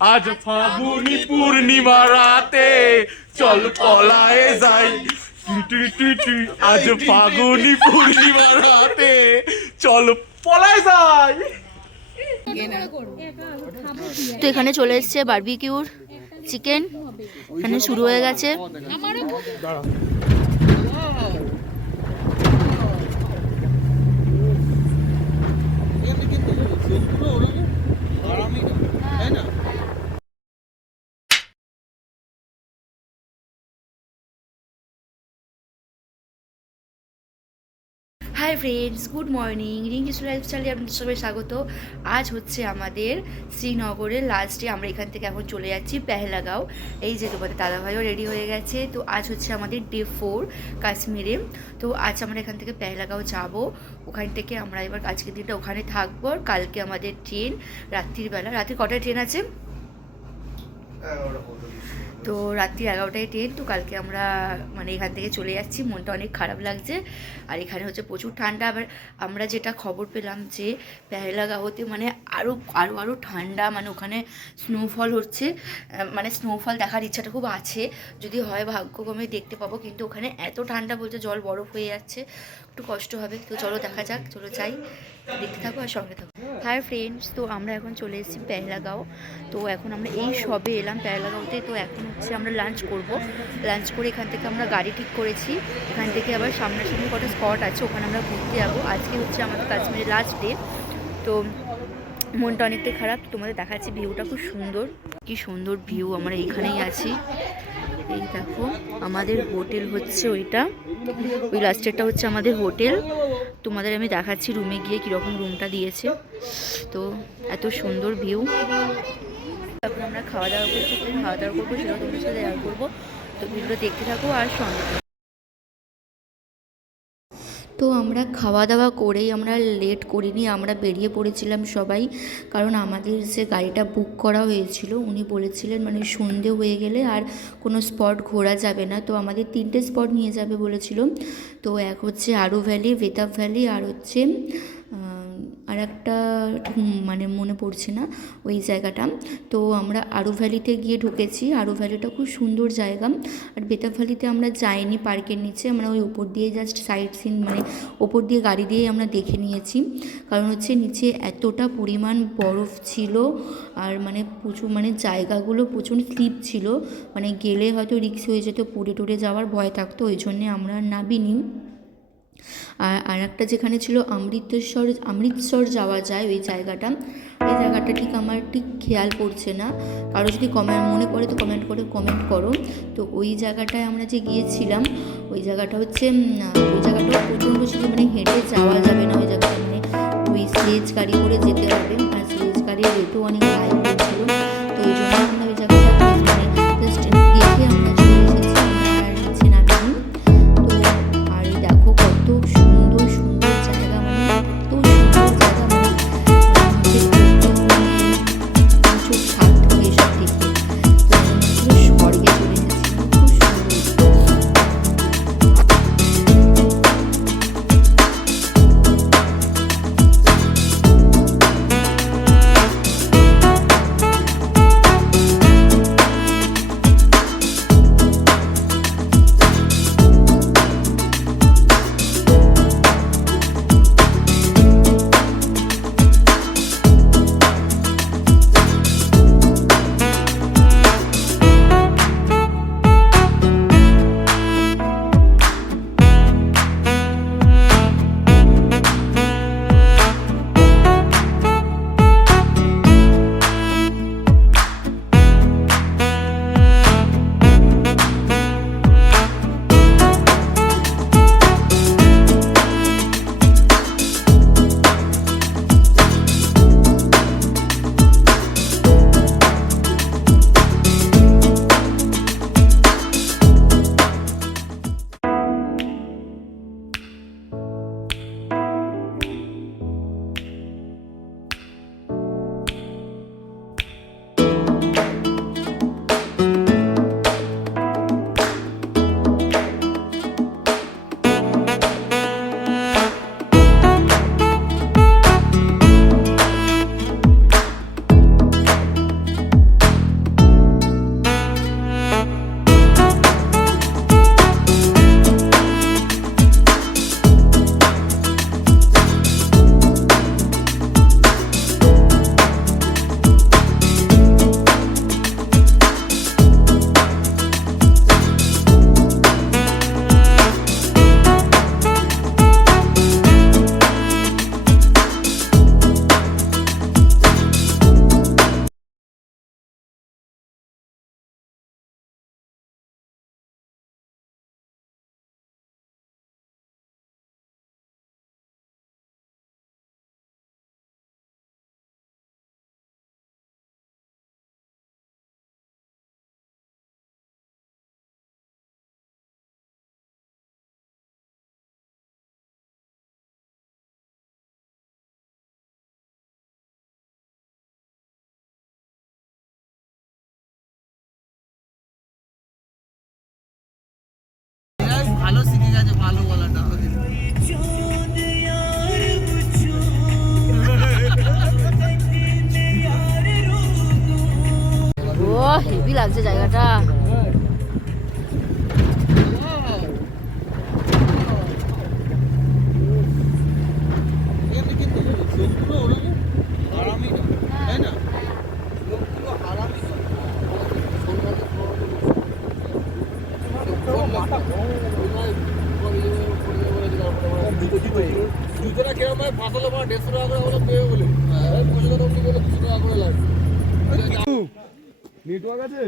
আজ ফাগুনি পূর্ণিমা রাতে চল পলায়ে যাই। আজ ফাগুনি পূর্ণিমা রাতে চল পলায়ে যাই। তো এখানে চলে এসছে বারবিকিউর চিকেন, এখানে শুরু হয়ে গেছে। Hi friends, good morning. Rinki's লাইফস্টাইলে আপনাদের সবাই স্বাগত। আজ হচ্ছে আমাদের শ্রীনগরের লাস্ট ডে। আমরা এখান থেকে এখন চলে যাচ্ছি পেহেলাগাঁও। এই যে তোমাদের দাদাভাইও রেডি হয়ে গেছে। তো আজ হচ্ছে আমাদের ডে 4 কাশ্মীরে। তো আজ আমরা এখান থেকে পেহেলাগাঁও যাব। ওখান থেকে আমরা এবার আজকের দিনটা ওখানে থাকবো। কালকে আমাদের ট্রেন রাত্রিবেলা। রাত্রি কটায় ট্রেন আছে? তো রাত্রি 11টায় ট্রেন। তো কালকে আমরা মানে এখান থেকে চলে যাচ্ছি। মনটা অনেক খারাপ লাগছে। আর এখানে হচ্ছে প্রচুর ঠান্ডা। আবার আমরা যেটা খবর পেলাম যে পেহেলাগাঁওতে মানে আরও আরও আরও ঠান্ডা, মানে ওখানে স্নোফল হচ্ছে। মানে স্নোফল দেখার ইচ্ছাটা খুব আছে, যদি হয় ভাগ্যক্রমে দেখতে পাবো। কিন্তু ওখানে এত ঠান্ডা বলতে জল বরফ হয়ে যাচ্ছে, একটু কষ্ট হবে। তো চলো দেখা যাক, চলো যাই, দেখতে থাকো আর সঙ্গে থাকো। হাই ফ্রেন্ডস, তো আমরা এখন চলে এসেছি পেহেলাগাঁও। তো এখন আমরা এই সবে এলাম পেহেলাগাঁওতে। তো এখন হচ্ছে আমরা লাঞ্চ করব। লাঞ্চ করে এখান থেকে আমরা গাড়ি ঠিক করেছি। এখান থেকে আবার সামনাসামনি কটা স্পট আছে, ওখানে আমরা ঘুরতে যাবো। আজকে হচ্ছে আমাদের কাশ্মীরের লাস্ট ডে। তো মনটা অনেকটাই খারাপ। তোমাদের দেখাচ্ছি ভিউটা, খুব সুন্দর, কি সুন্দর ভিউ। আমরা এইখানেই আছি। এই দেখো আমাদের হোটেল হচ্ছে ওইটা, ওই লাস্টেরটা হচ্ছে আমাদের হোটেল। তোমাদের আমি দেখাচ্ছি রুমে গিয়ে কীরকম রুমটা দিয়েছে। তো এত সুন্দর ভিউ। এখন আমরা খাওয়া দাওয়া করছি, খাওয়া দাওয়া করবো, সেটাও তোমাদের সাথে শেয়ার করবো। তো ভিডিওটা দেখতে থাকো আর সঙ্গে। তো আমরা খাওয়া দাওয়া করেই আমরা লেট করিনি, আমরা বেরিয়ে পড়েছিলাম সবাই। কারণ আমাদের যে গাড়িটা বুক করা হয়েছিল, উনি বলেছিলেন মানে সন্ধে হয়ে গেলে আর কোনো স্পট ঘোরা যাবে না। তো আমাদের 3টে স্পট নিয়ে যাবে বলেছিল। তো এক হচ্ছে আরু ভ্যালি, বেতাব ভ্যালি, আর হচ্ছে আর একটা মানে মনে পড়ছে না ওই জায়গাটা। তো আমরা আরু ভ্যালিতে গিয়ে ঢুকেছি। আরু ভ্যালিটা খুব সুন্দর জায়গা। আর বেতাব ভ্যালিতে আমরা যাইনি পার্কের নিচে, আমরা ওই ওপর দিয়ে জাস্ট সাইড সিন মানে ওপর দিয়ে গাড়ি দিয়ে আমরা দেখে নিয়েছি। কারণ হচ্ছে নিচে এতটা পরিমাণ বরফ ছিল, আর মানে প্রচুর মানে জায়গাগুলো প্রচুর স্লিপ ছিল, মানে গেলে হয়তো রিস্ক হয়ে যেত, পড়ে টরে যাওয়ার ভয় থাকতো, ওই জন্যে আমরা নামিনি। আর একটা যেখানে ছিল অমৃতসর যাওয়া যায় ওই জায়গাটা, ঠিক আমার ঠিক খেয়াল পড়ছে না। কারো যদি মনে পড়ে তো কমেন্ট করো। তো ওই জায়গাটায় আমরা যে গিয়েছিলাম, ওই জায়গাটা হচ্ছে ওই জায়গাটাও প্রচণ্ড ছিল, মানে হেঁটে যাওয়া যাবে না ওই জায়গাটা, মানে ওই স্লেজ গাড়ি করে যেতে হবে। আর স্লেজ গাড়ির রেটও অনেক হাই পড়ছিল। তো ওই জন্য আমরা ওই জায়গাটা মানে জাস্ট দেখে আমরা চলে এসেছি, আর নিচে নামিনি। তো আর দেখো কত সুন্দর সুন্দর জায়গা, মানে এত সুন্দর জায়গা, মানে চোখ ছাদ থেকে এসব দেখে পুরো স্বর্গে চলে এসেছি, খুব সুন্দর। ভালো শিখে গেছে ভালো বলাটা ও হেভি লাগছে জায়গাটা। জুতোটা কেমন হয় ফাঁসলে পর 150 টাকা করে ওরা পেয়ে বলে 50 টাকা বলে 200 টাকা করে লাগে নেটওয়ার্ক আছে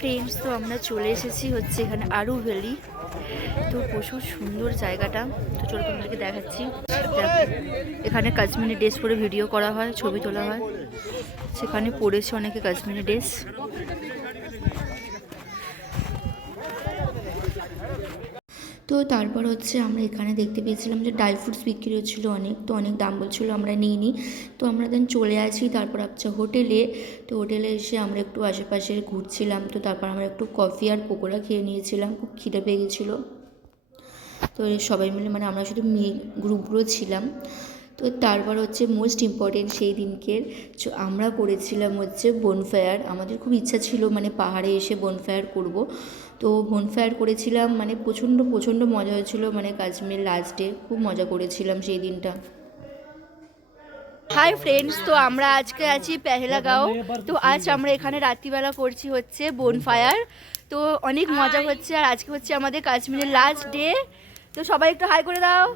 ফ্রেন্ডস, তো আমরা চলে এসেছি হচ্ছে এখানে আরু ভ্যালি। তো প্রচুর সুন্দর জায়গাটা। তো চলো তোমাদেরকে দেখাচ্ছি। দেখো, এখানে কাশ্মীরি ড্রেস পরে ভিডিও করা হয়, ছবি তোলা হয়। সেখানে পড়েছে অনেকে কাশ্মীরি ড্রেস। তো তারপর হচ্ছে আমরা এখানে দেখতে পেয়েছিলাম যে ড্রাই ফ্রুটস বিক্রি হচ্ছিলো অনেক, তো অনেক দাম বলছিলো, আমরা নিইনি। তো আমরা দেন চলে আসি তারপর আচ্ছা হোটেলে। তো হোটেলে এসে আমরা একটু আশেপাশে ঘুরছিলাম। তো তারপর আমরা একটু কফি আর পকোড়া খেয়ে নিয়েছিলাম, খুব খিদে পেয়ে গেছিলো। তো সবাই মিলে মানে আমরা শুধু মেয়ে গ্রুপগুলো ছিলাম। তো তারপর হচ্ছে মোস্ট ইম্পর্টেন্ট সেই দিনকের আমরা করেছিলাম হচ্ছে বনফায়ার। আমাদের খুব ইচ্ছা ছিল মানে পাহাড়ে এসে বনফায়ার করব। তো বনফায়ার করেছিলাম, মানে প্রচণ্ড মজা হয়েছিল। মানে কাশ্মীর লাস্টে খুব মজা করেছিলাম সেই দিনটা। হাই ফ্রেন্ডস, তো আমরা আজকে আছি পেহেলাগাঁও। তো আজ আমরা এখানে রাত্রিবেলা করছি হচ্ছে বনফায়ার। তো অনেক মজা হচ্ছে, আর আজকে হচ্ছে আমাদের কাশ্মীরের লাস্ট ডে। তো সবাই একটু হাই করে দাও।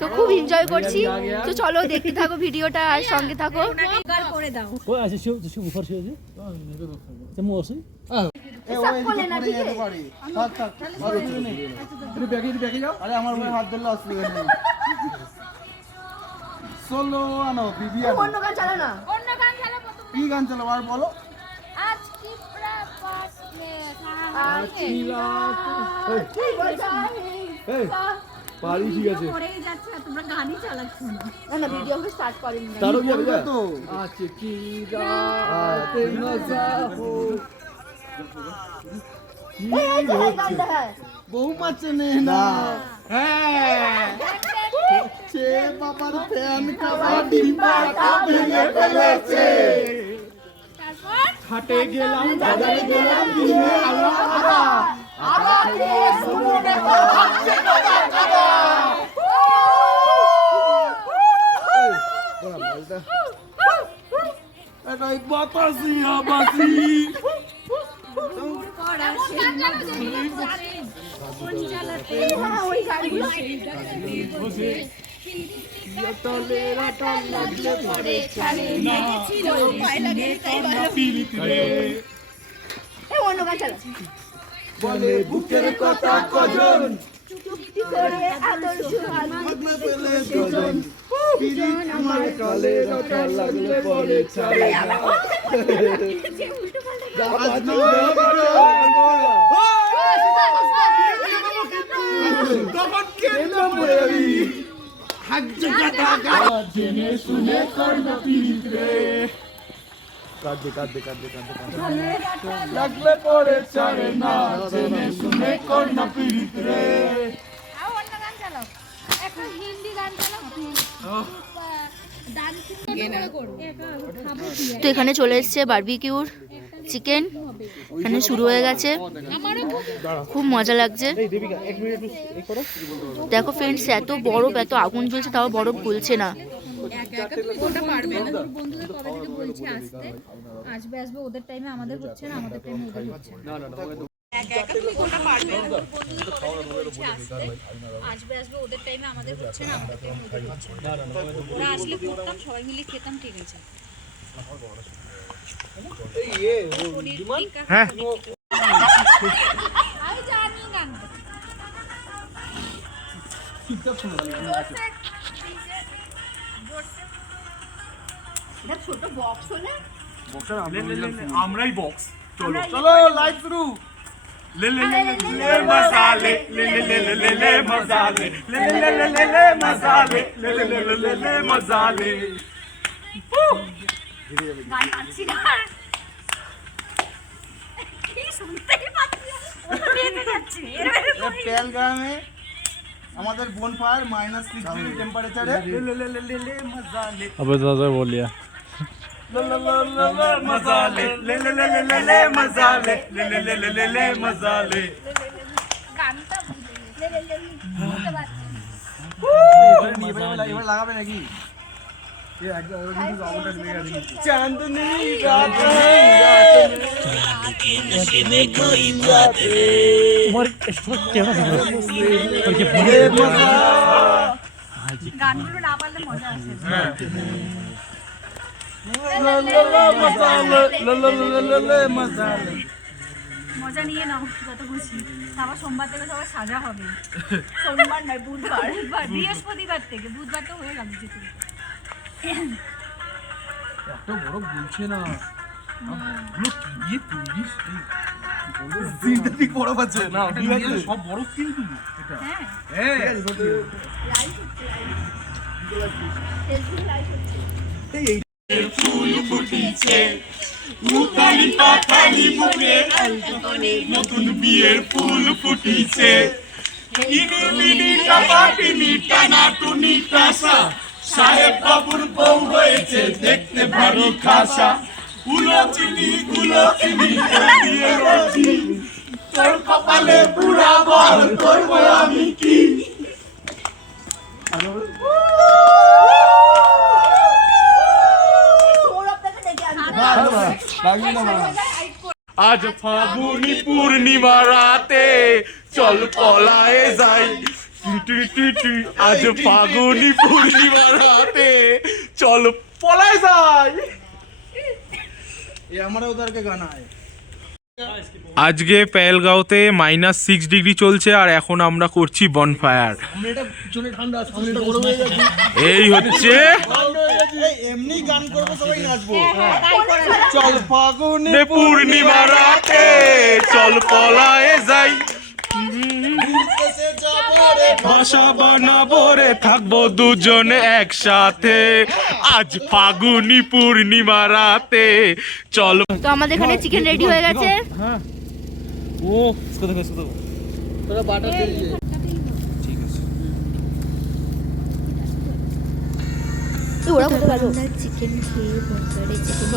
তো খুব এনজয় করছি। তো চলো দেখতে থাকো ভিডিওটা আর সঙ্গে থাকো। আমার হাত ধরলে অসুবিধা নেই সোলো আনো বিবি অন্য গান চালা না, অন্য গান চালা কি গান চালাবো আর বলো আজ কি প্রপাস মে পারি ঠিক আছে পড়েই যাচ্ছে তোমরা গানই চালাচ্ছ না। না ভিডিও আমি স্টার্ট করিনি। তারও কি হবে তো আছে কি রাতে মজা হো বহু মাছে না হ্যাঁ সে বাবার ফ্যান কাবাডি পাটা ভেঙে ফেলেছে তারপর হাটে গেলাম বাজারে গেলাম কিনে আনলাম আদা আদা খেয়ে শুরু দেখো হাতে গদা গদা বড় মালটা এটাই বাতাসি আবাসি পড়া গান চালাতে কোন চালাতে ওই গানগুলো বসে তলে রাটাল লাগলে পড়ে ছাড়ে না ছিল পায় লাগে তাই ভালো এই অন্য গান চালা বলে বুকের কথা কজন চুক্তি করে আদর সুহাগ লাগলে পেলে দুজন পিরিত আমার কালে রাটাল লাগলে পড়ে ছাড়ে না উল্টো পাল্টা জাহাজ তখন কেন পড়ে আমি হাত জায়গা দাগা জেনে শুনে কর্ণ পিরিত রে কাঁদে লাগলে পড়ে ছাড়ে না জেনে শুনে কর্ণ পিরিত রে আর অন্য গান চালাও একটা হিন্দি গান চালাও ডান্সিং করব এটা খাবো দিয়ে তো এখানে চলে এসছে বারবিকিউর চিকেন, এখানে শুরু হয়ে গেছে। খুব মজা লাগছে। দেখো ফ্রেন্ডস, এত বরফ, এত আগুন জ্বলছে, তাও বরফ গলছে না। ওটা পারবে না বন্ধুদের কবে থেকে বলছি আসবে আসবে ওদের টাইমে আমাদের হচ্ছে না, আমাদের টাইমে ওদের হচ্ছে না। আসবে আসবে ওদের টাইমে আমাদের হচ্ছে না, আমাদের টাইমে ওদের হচ্ছে না। ওরা আসলে করতাম, সবাই মিলে খেতাম, ঠিক আছে। হ্যাঁ আমি জানি গান ছোট বক্স হলে আমরাই বক্স। চলো চলো লাইভ শুরু ले ले ले ले ले मसाले ले ले ले ले ले ले मसाले ले ले ले ले ले ले मसाले ले ले ले ले ले ले मसाले গান পাচ্ছি না কি শুনতেই পাচ্ছি না ওটা বেঁধে যাচ্ছে এর বাইরে কই পেহেলগামে আমাদের বনফায়ার -6 ডিগ্রি টেম্পারেচারে अबे दादा बोलिया मसाले ले ले ले ले ले ले मसाले ले ले ले ले ले ले मसाले গানটা বুঝে বুঝতে পারছি এবার লাগাবে নাকি चांदनी গানগুলো না পারলে মজা আসে মজা নিয়ে নাও যত খুশি আবার সোমবার থেকে সবাই সাজা হবে সোমবার নয় বুধবার বৃহস্পতিবার থেকে বুধবার তো হয়ে গেল যেতে এত বড় বলছে না সিনথেটিক বরফ আছে না সব বরফ কিন্তু এটা হ্যাঁ হ্যাঁ ফুল ফুটিছে মুখানি পাখানি বুকে নতুন বিয়ের ফুল ফুটিছে ইনি মিনি টাপাটিনি টানাটুনি কাঁসা সাহেব বাবুর বউ হয়েছে দেখতে ভারী খাসা গুলো চিনি দিয়ে রোজি তোর কপালে পুরা বল করবো আমি কি আজ ফাগুনি পূর্ণিমা রাতে চল পলায়ে যাই আজ ফাগুনি পূর্ণিমা রাতে চল পলায়ে যাই ये हमारा उधर के गाना है আজকে পেহেলগাঁওতে -6 ডিগ্রি চলছে আর এখন আমরা করছি বনফায়ার। আমরা এটা পিছনে ঠান্ডা সামনে এটা গরম হয়ে গেছে এই হচ্ছে এমনি গান করব সবাই নাচবো চল ফাগুনে পূর্ণিমা রাতে চল পলায়ে যাই ঘুরতেছে যাবো রে বাসা বানাবো রে থাকবো দুজনে একসাথে আজ ফাগুনি পূর্ণিমা রাতে চল তো আমাদের এখানে চিকেন রেডি হয়ে গেছে। ও इसको देखो তোরা বাটার দিয়েছে ওরা কোথায় গেল? চিকেন খেয়ে বনফায়ারে চিকেন